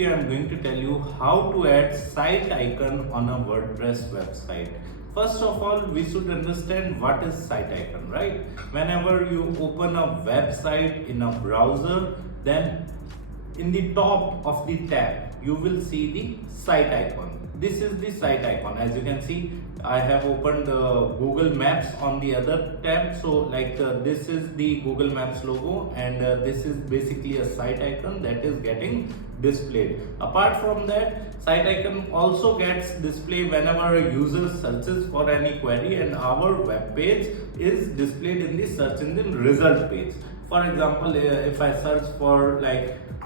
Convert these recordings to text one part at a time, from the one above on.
video I am going to tell you how to add site icon on a WordPress website. First of all, we should understand what is site icon, right? Whenever you open a website in a browser, then in the top of the tab you will see the site icon. This is the site icon. As you can see, I have opened Google Maps on the other tab. So this is the Google Maps logo, and this is basically a site icon that is getting displayed. Apart from that, site icon also gets displayed whenever a user searches for any query, and our web page is displayed in the search engine result page. For example, if I search for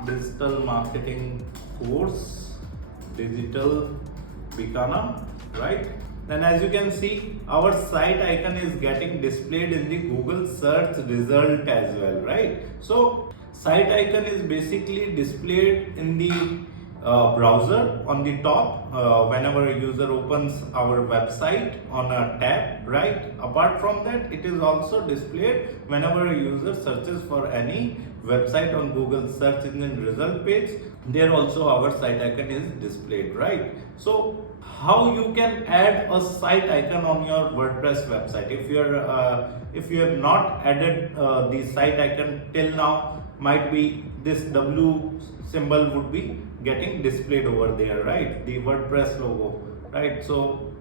digital marketing course, digital Bikana, right? Then as you can see, our site icon is getting displayed in the Google search result as well, right? So site icon is basically displayed in the browser on the top whenever a user opens our website on a tab, right? Apart from that, it is also displayed whenever a user searches for any website on Google search engine result page. There also our site icon is displayed, right? So how you can add a site icon on your WordPress website? If you have not added the site icon till now, might be this W symbol would be getting displayed over there, right? The WordPress logo, right? So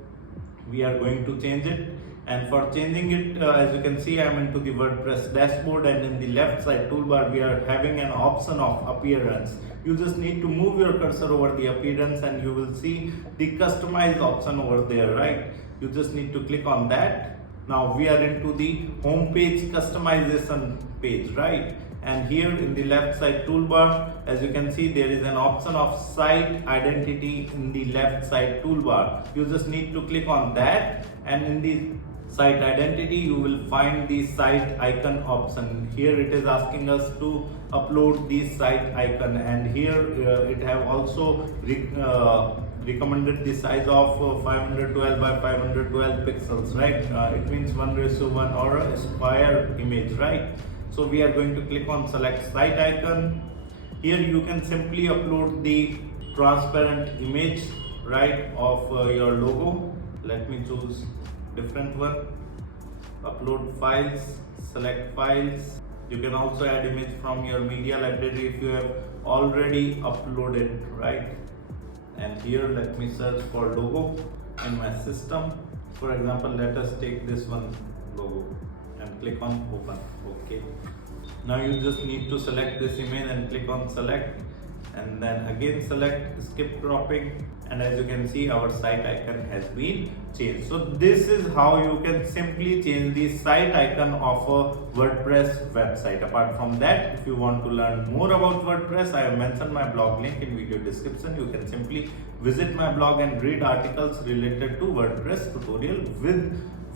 we are going to change it, and for changing it, as you can see, I am into the WordPress dashboard, and in the left side toolbar we are having an option of appearance. You just need to move your cursor over the appearance and you will see the customize option over there, right? You just need to click on that. Now we are into the home page customization page, right? And here in the left side toolbar, as you can see, there is an option of site identity in the left side toolbar. You just need to click on that, and in the site identity you will find the site icon option. Here it is asking us to upload the site icon, and here it have also recommended the size of 512 by 512 pixels, right? It means 1:1 or a square image, right? So we are going to click on select site icon. Here you can simply upload the transparent image, right, of your logo. Let me choose different one. Upload files, select files. You can also add image from your media library if you have already uploaded, right? And here let me search for logo in my system. For example, let us take this one logo and click on open. Okay, now you just need to select this image and click on select, and then again select skip cropping, and as you can see, our site icon has been changed. So this is how you can simply change the site icon of a WordPress website. Apart from that, if you want to learn more about WordPress, I have mentioned my blog link in video description. You can simply visit my blog and read articles related to WordPress tutorial with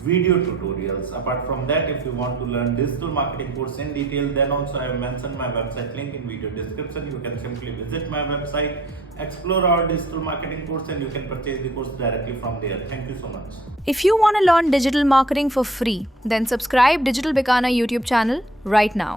video tutorials. Apart from that, if you want to learn digital marketing course in detail, then also I have mentioned my website link in video description. You can simply visit my website, explore our digital marketing course, and you can purchase the course directly from there. Thank you so much. If you want to learn digital marketing for free, then subscribe Digital Bikana YouTube channel right now.